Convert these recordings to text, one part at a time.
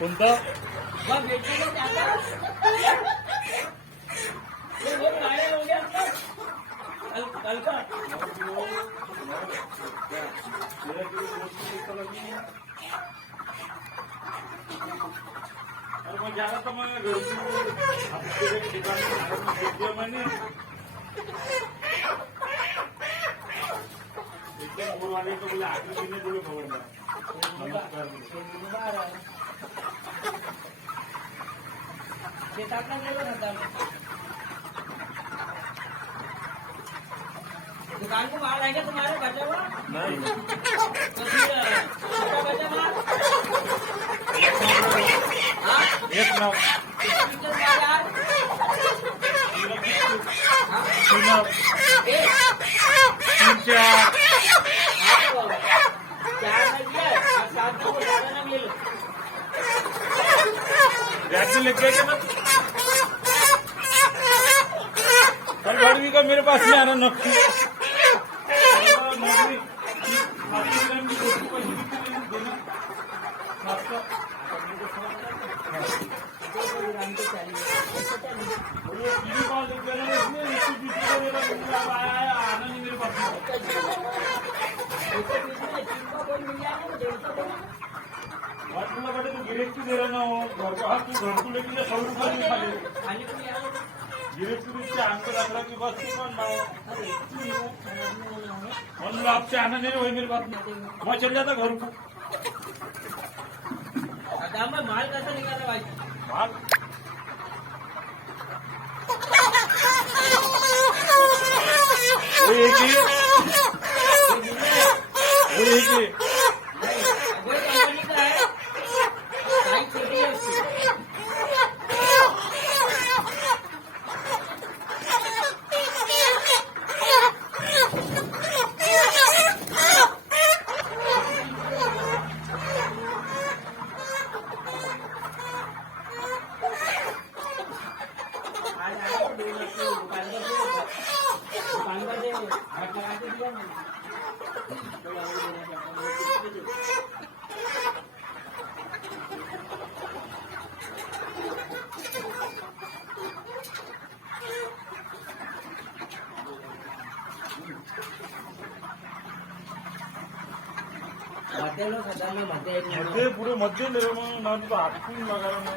कोणतं ज्यादा तर मग ठिकाणी एकदम बोलवाले तो बोले आगे भी नहीं बोले खबर दुकान को माल आएगा तुम्हारे बचा हुआ नहीं तो फिर छोटा बचा माल हाँ एक नौ कितना यार तीन एक तीन चार चार नहीं दिया और सात को ज्यादा ना मिल बैग में लग गया ना कल भड़वी का मेरे पास नहीं आ रहा नक्की गिरेक्टी दे रहा ना हो घर को हाथ तू घर को लेके 100 रुपये नहीं खाले गिरेक्टी अंक रखला की बस तू पण ना मतलब आपसे आना नहीं वही मेरी बात मैं चल जाता घर को दाम में माल कैसा निकाला भाई माल वो एक ही वो कंपनी का है साइज छोटी है उसकी मध्ये पुरे मध्ये ले रहा हूँ ना तो आपको लगा रहा हूँ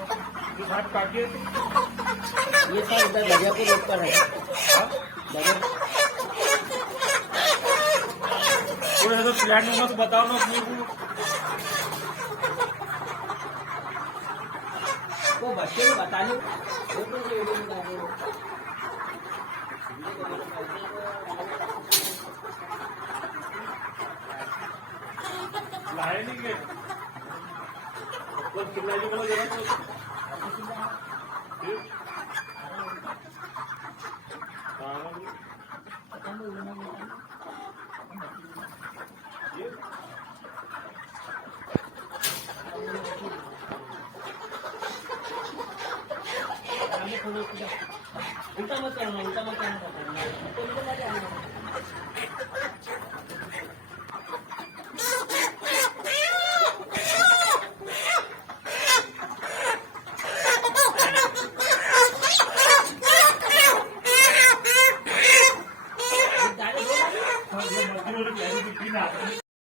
ये साथ काटिए ये सब इधर भैया को रोक कर है थोड़ा सा प्लान होगा तो बताओ ना अपने को वो बच्चे को बताने वो तो वीडियो बता दे लाए नहीं गए बस चिल्लाइए बोला जरा तो उल्टा मत करना उल्टा मत करना मजदूर